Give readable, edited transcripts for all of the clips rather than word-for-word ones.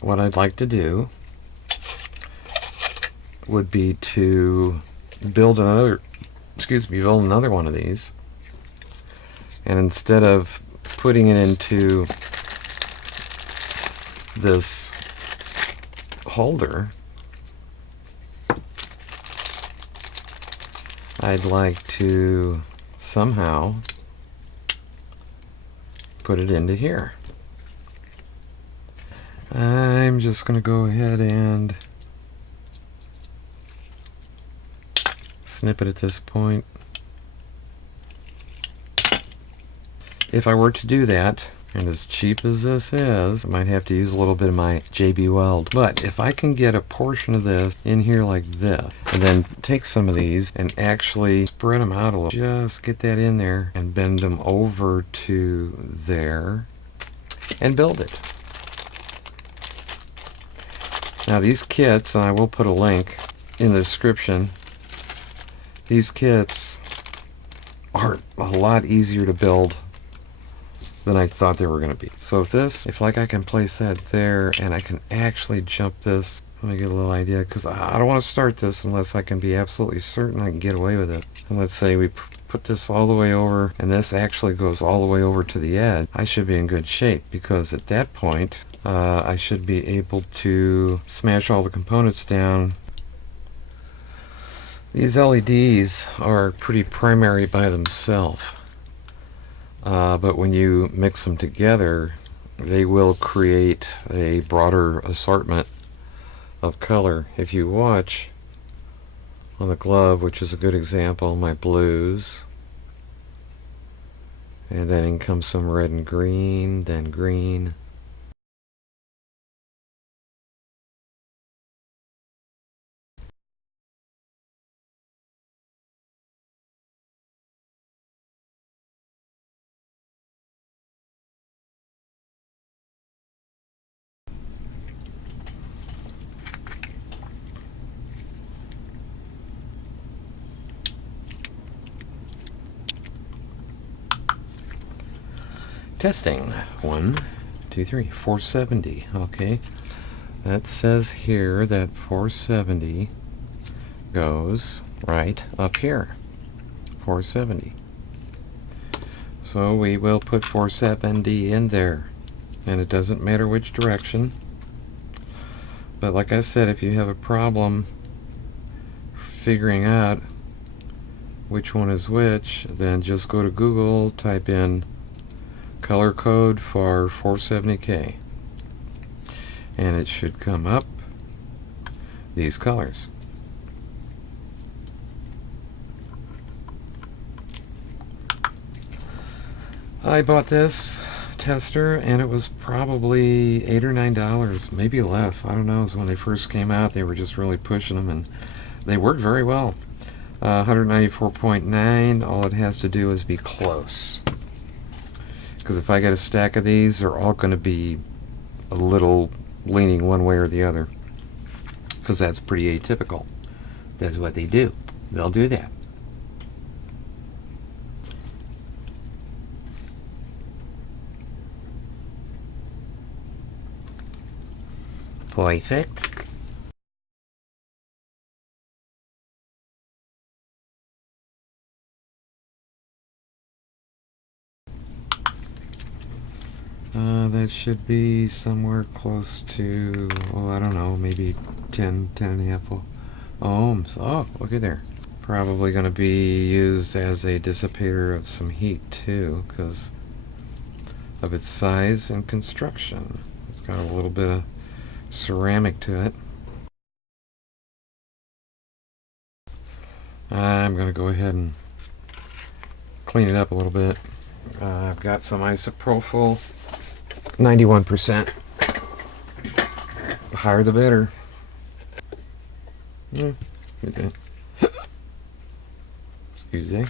what I'd like to do would be to build another one of these, and instead of putting it into this holder, I'd like to somehow put it into here. I'm just going to go ahead and snip it at this point. If I were to do that, and as cheap as this is, I might have to use a little bit of my JB Weld. But if I can get a portion of this in here like this, and then take some of these and actually spread them out a little, just get that in there and bend them over to there and build it. Now these kits, and I will put a link in the description, these kits are a lot easier to build than I thought they were going to be. So if like I can place that there and I can actually jump this, let me get a little idea, because I don't want to start this unless I can be absolutely certain I can get away with it. And let's say we put this all the way over and this actually goes all the way over to the edge. I should be in good shape, because at that point I should be able to smash all the components down. These LEDs are pretty primary by themselves. But when you mix them together, they will create a broader assortment of color. If you watch on the glove, which is a good example, my blues, and then in comes some red and green, then green. Testing. 1, 2, 3. 470. Okay. That says here that 470 goes right up here. 470. So we will put 470 in there. And it doesn't matter which direction. But like I said, if you have a problem figuring out which one is which, then just go to Google, type in color code for 470K, and it should come up these colors. I bought this tester and it was probably $8 or $9, maybe less. I don't know. It was when they first came out. They were just really pushing them and they worked very well. 194.9. All it has to do is be close. Because if I get a stack of these, they're all going to be a little leaning one way or the other. Because that's pretty atypical. That's what they do. They'll do that. Perfect. That should be somewhere close to, oh, I don't know, maybe 10 and a half ohms. Oh, look at there. Probably going to be used as a dissipator of some heat too, because of its size and construction. It's got a little bit of ceramic to it. I'm going to go ahead and clean it up a little bit. I've got some isopropyl, 91%. The higher the better. Yeah, okay. Excuse me.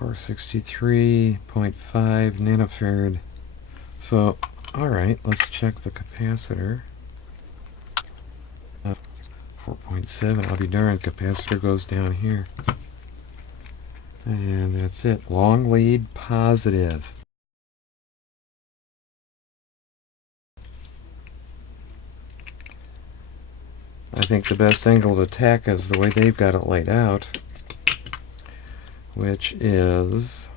.5 nanofarad. So, alright, let's check the capacitor. 4.7, I'll be darned, capacitor goes down here. And that's it. Long lead positive. I think the best angle to tack is the way they've got it laid out, which is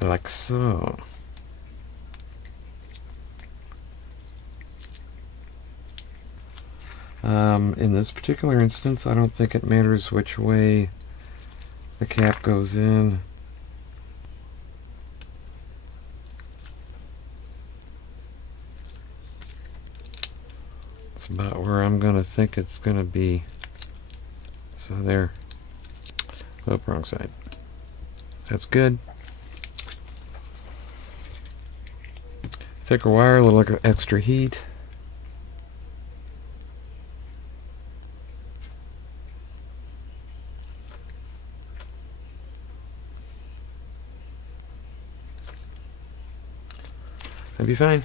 like so. In this particular instance, I don't think it matters which way the cap goes in. It's about where I'm going to think it's going to be. So there. Oh, wrong side. That's good. Thicker wire, a little extra heat. That'd be fine.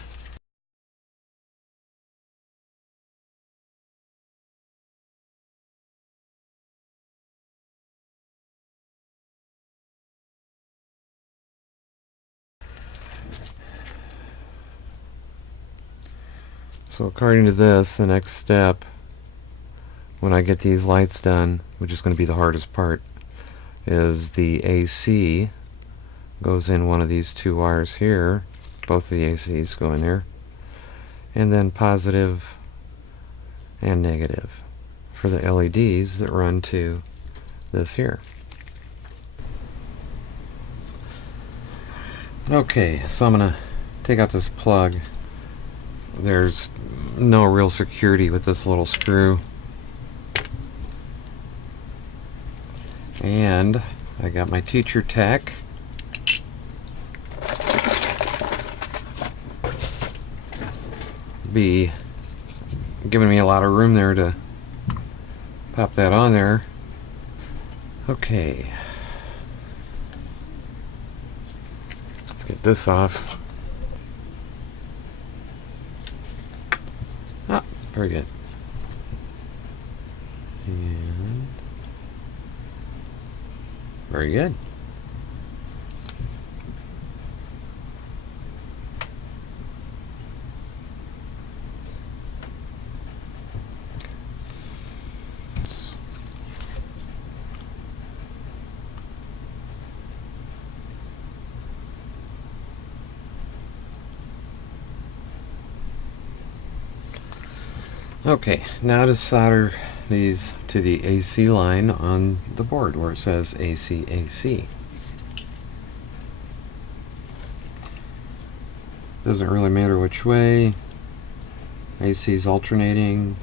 So according to this, the next step, when I get these lights done, which is going to be the hardest part, is the AC goes in one of these two wires here. Both of the ACs go in there. And then positive and negative for the LEDs that run to this here. Okay, so I'm going to take out this plug. There's no real security with this little screw. And I got my teacher tack. Be giving me a lot of room there to pop that on there. Okay. Let's get this off. Ah, very good. And very good. Okay, now to solder these to the AC line on the board where it says AC, AC. Doesn't really matter which way. AC is alternating,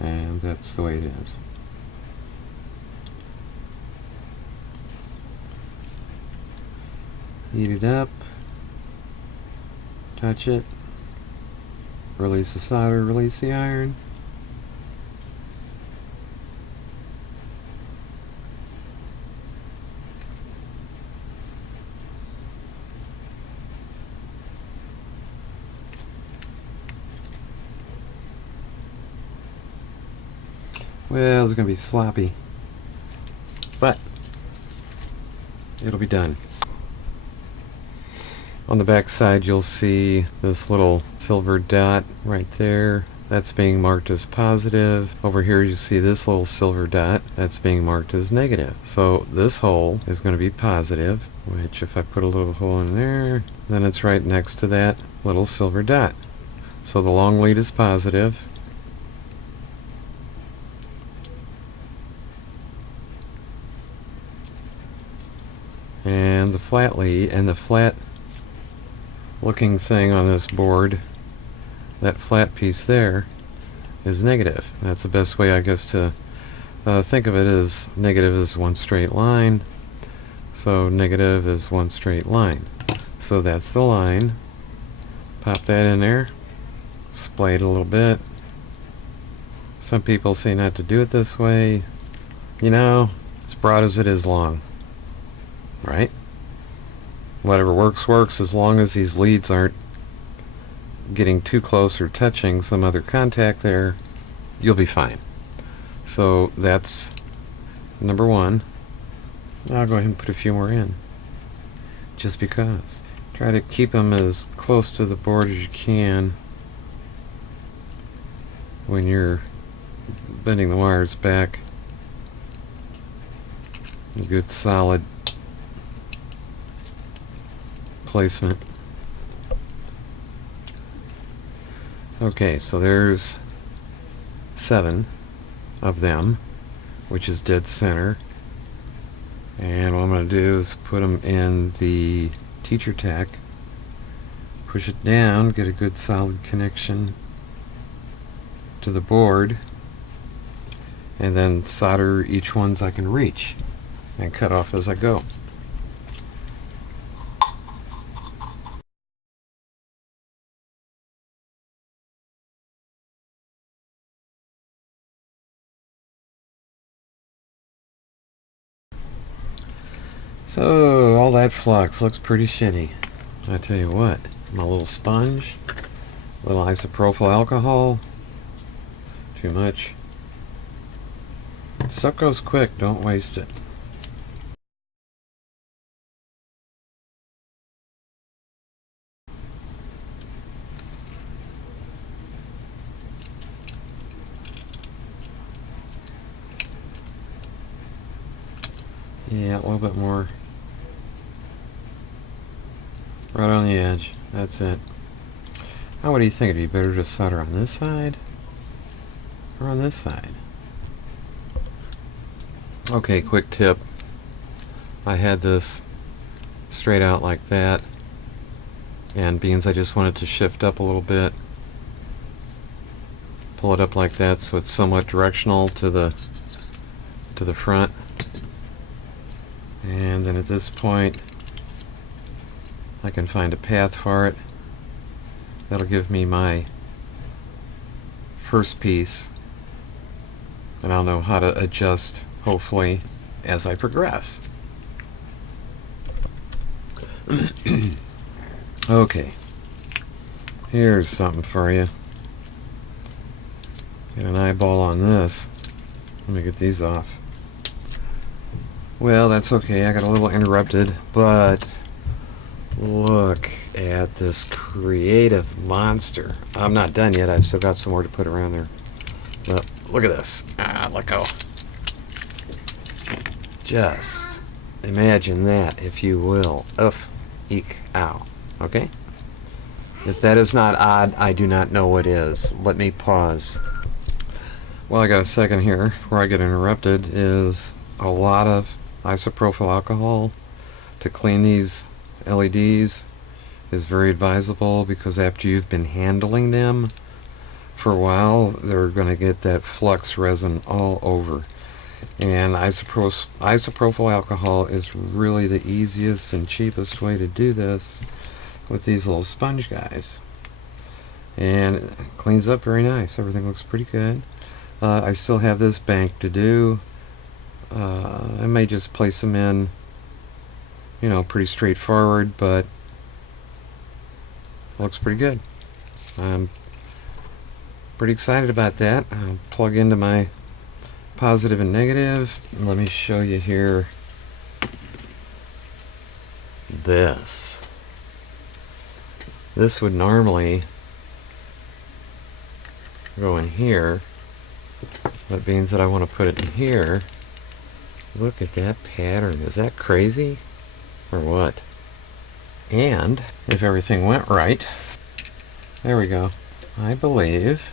and that's the way it is. Heat it up, touch it, release the solder, release the iron. Well, it's going to be sloppy, but it'll be done. On the back side, you'll see this little silver dot right there. That's being marked as positive. Over here, you see this little silver dot. That's being marked as negative. So this hole is going to be positive, which if I put a little hole in there, then it's right next to that little silver dot. So the long lead is positive. And the flat lead, and the flat looking thing on this board, that flat piece there, is negative. That's the best way, I guess, to think of it. As negative is one straight line, so negative is one straight line. So that's the line. Pop that in there, splay it a little bit. Some people say not to do it this way. You know, it's broad as it is long, right? Whatever works, works, as long as these leads aren't getting too close or touching some other contact there, you'll be fine. So that's number one. I'll go ahead and put a few more in, just because. Try to keep them as close to the board as you can when you're bending the wires back. A good solid placement. Okay, so there's 7 of them, which is dead center. And what I'm going to do is put them in the teacher tack, push it down, get a good solid connection to the board, and then solder each ones I can reach and cut off as I go. So all that flux looks pretty shitty. I tell you what, my little sponge, little isopropyl alcohol, too much. Stuff goes quick, don't waste it. Yeah, a little bit more. Right on the edge. That's it. Now what do you think? It'd be better to solder on this side or on this side? Okay, quick tip. I had this straight out like that, and beans I just wanted to shift up a little bit. Pull it up like that so it's somewhat directional to the front. And then at this point I can find a path for it. That'll give me my first piece, and I'll know how to adjust, hopefully, as I progress. Okay, here's something for you. Get an eyeball on this. Let me get these off. Well, that's okay. I got a little interrupted, but look at this creative monster. I'm not done yet. I've still got some more to put around there. But look at this. Let go. Just imagine that, if you will. Oof. Eek. Ow. Okay? If that is not odd, I do not know what is. Let me pause. Well, I got a second here before I get interrupted. Is a lot of isopropyl alcohol to clean these LEDs is very advisable, because after you've been handling them for a while, they're going to get that flux resin all over. And isopropyl alcohol is really the easiest and cheapest way to do this with these little sponge guys. And it cleans up very nice. Everything looks pretty good. I still have this bank to do. I may just place them in, you know, pretty straightforward, but looks pretty good. I'm pretty excited about that. I'll plug into my positive and negative. Let me show you here this. This would normally go in here, but being that I want to put it in here, look at that pattern. Is that crazy or what? And if everything went right, there we go. I believe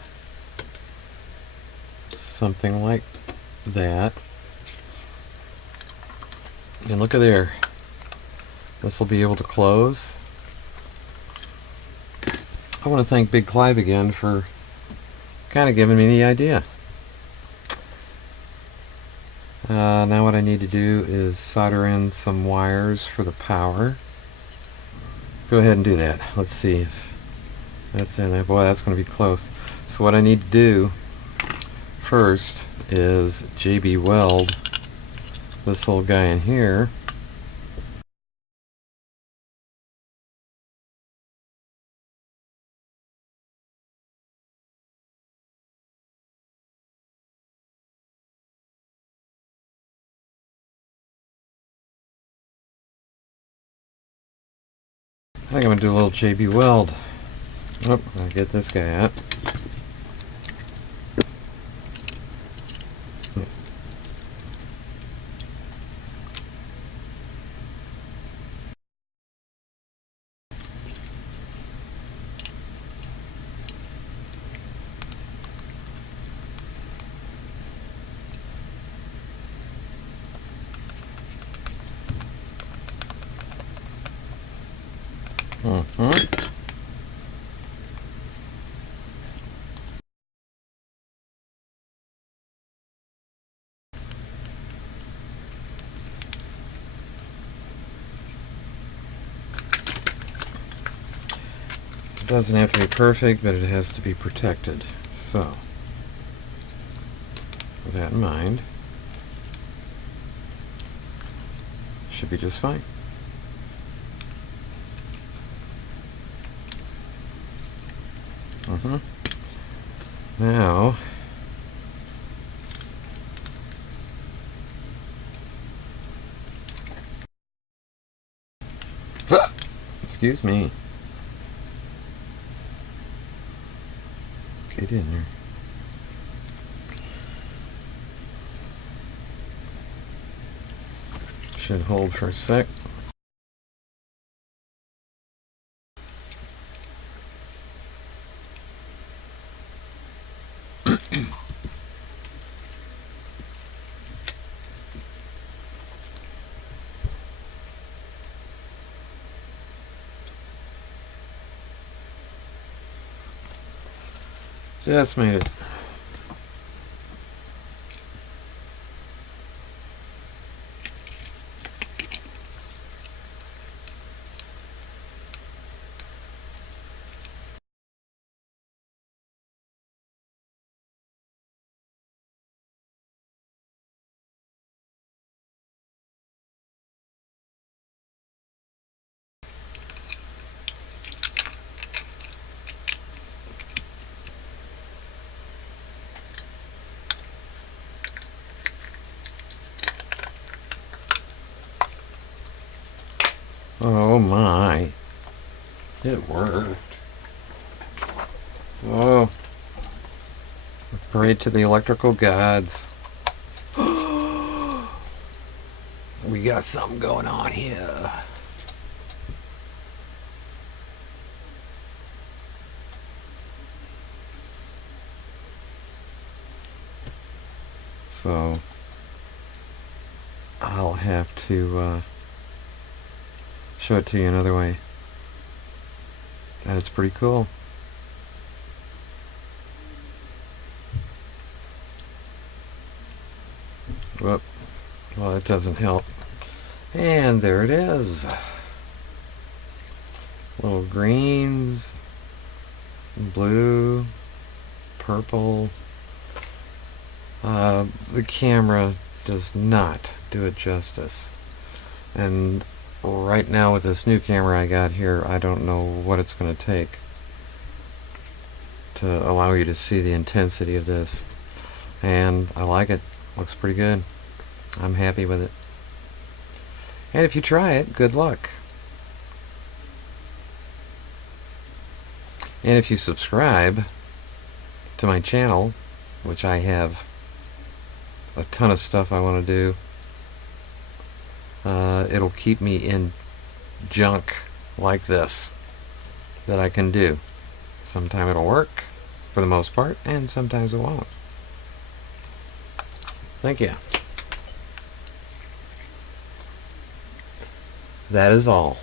something like that. And look at there. This will be able to close. I want to thank Big Clive again for kind of giving me the idea. Now what I need to do is solder in some wires for the power. Go ahead and do that. Let's see if that's in there. Boy, that's going to be close. So what I need to do first is JB weld this little guy in here. I think I'm going to do a little JB weld. Oh, I'll get this guy out. It doesn't have to be perfect, but it has to be protected. So, with that in mind, should be just fine. Now, excuse me. Get in there. Should hold for a sec. Just made it. Oh my. It worked. Oh. Pray to the electrical gods. We got something going on here. So I'll have to show it to you another way. That is pretty cool. Whoop. Well, that doesn't help. And there it is. Little greens, blue, purple. The camera does not do it justice. And right now with this new camera I got here, I don't know what it's going to take to allow you to see the intensity of this. And I like it. Looks pretty good. I'm happy with it. And if you try it, good luck. And if you subscribe to my channel, which I have a ton of stuff I want to do, it'll keep me in junk like this that I can do. Sometimes it'll work for the most part, and sometimes it won't. Thank you. That is all.